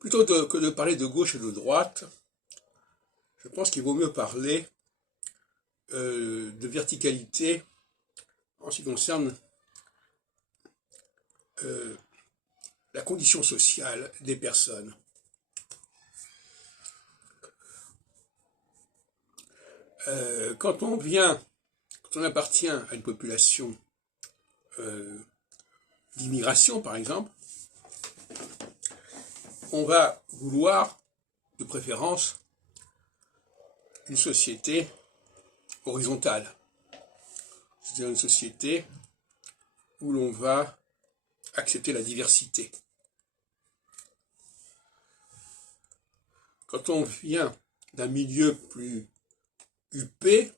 Plutôt que de parler de gauche et de droite, je pense qu'il vaut mieux parler de verticalité en ce qui concerne la condition sociale des personnes. Quand on appartient à une population d'immigration, par exemple, on va vouloir, de préférence, une société horizontale. C'est-à-dire une société où l'on va accepter la diversité. Quand on vient d'un milieu plus huppé,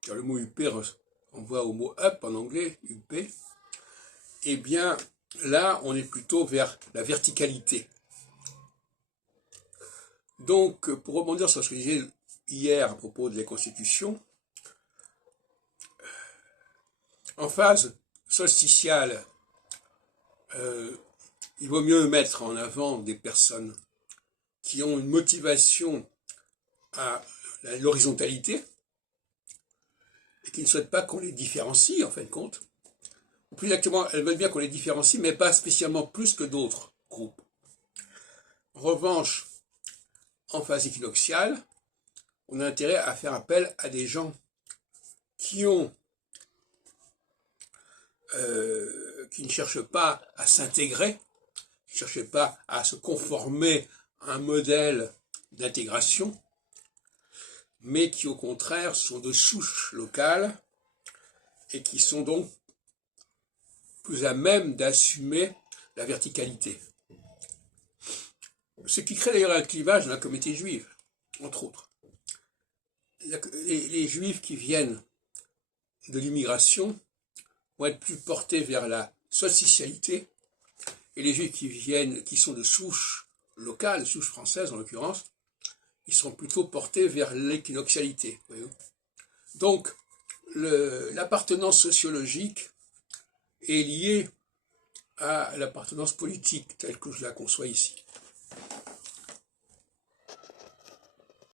car le mot huppé renvoie au mot up en anglais, huppé, eh bien là on est plutôt vers la verticalité. Donc pour rebondir sur ce que je disais hier à propos de la Constitution, en phase solsticiale, il vaut mieux mettre en avant des personnes qui ont une motivation à l'horizontalité et qui ne souhaitent pas qu'on les différencie en fin de compte. Ou plus exactement, elles veulent bien qu'on les différencie, mais pas spécialement plus que d'autres groupes. En revanche, en phase équinoxiale, on a intérêt à faire appel à des gens qui ne cherchent pas à s'intégrer, qui ne cherchent pas à se conformer à un modèle d'intégration, mais qui au contraire sont de souche locale et qui sont donc plus à même d'assumer la verticalité. Ce qui crée d'ailleurs un clivage dans la communauté juive, entre autres. Les juifs qui viennent de l'immigration vont être plus portés vers la solsticialité, et les juifs qui sont de souche locale, de souche française en l'occurrence, ils sont plutôt portés vers l'équinoxialité. Donc, l'appartenance sociologique est liée à l'appartenance politique telle que je la conçois ici.